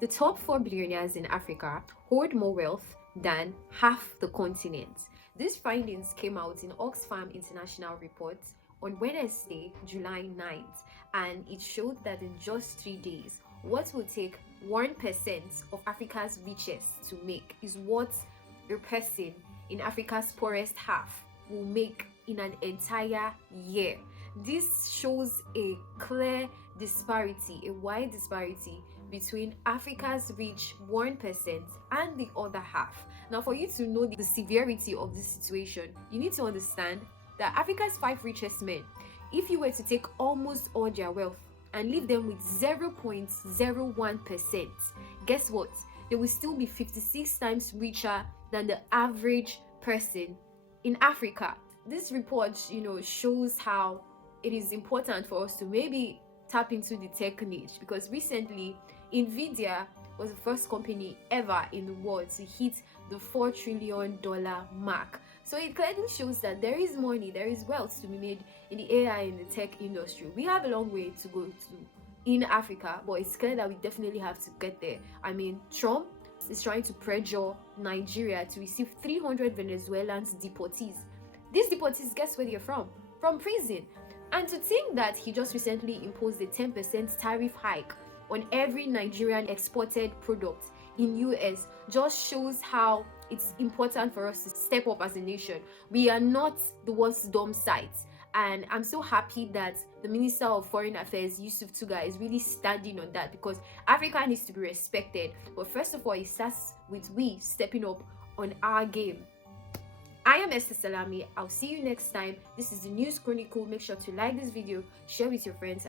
The top 4 billionaires in Africa hold more wealth than half the continent. These findings came out in Oxfam International Report on Wednesday, July 9th, and it showed that in just 3 days, what will take 1% of Africa's richest to make is what a person in Africa's poorest half will make in an entire year. This shows a clear disparity, a wide disparity between Africa's rich 1% and the other half. Now, for you to know the severity of this situation, you need to understand that Africa's 5 richest men, if you were to take almost all their wealth and leave them with 0.01%, guess what? They will still be 56 times richer than the average person in Africa. This report, shows how it is important for us to maybe tap into the tech niche, because recently Nvidia was the first company ever in the world to hit the $4 trillion mark. So it clearly shows that there is money, there is wealth to be made in the AI and the tech industry. We have a long way to go in Africa, but it's clear that we definitely have to get there. I mean, Trump is trying to pressure Nigeria to receive 300 Venezuelans deportees. These deportees, guess where they're from? From prison. And to think that he just recently imposed a 10% tariff hike on every Nigerian exported product in US just shows how it's important for us to step up as a nation. We are not the worst dumb sites. And I'm so happy that the Minister of Foreign Affairs, Yusuf Tuga, is really standing on that, because Africa needs to be respected. But first of all, it starts with we stepping up on our game. I am Esther Salami. I'll see you next time. This is the News Chronicle. Make sure to like this video, share with your friends.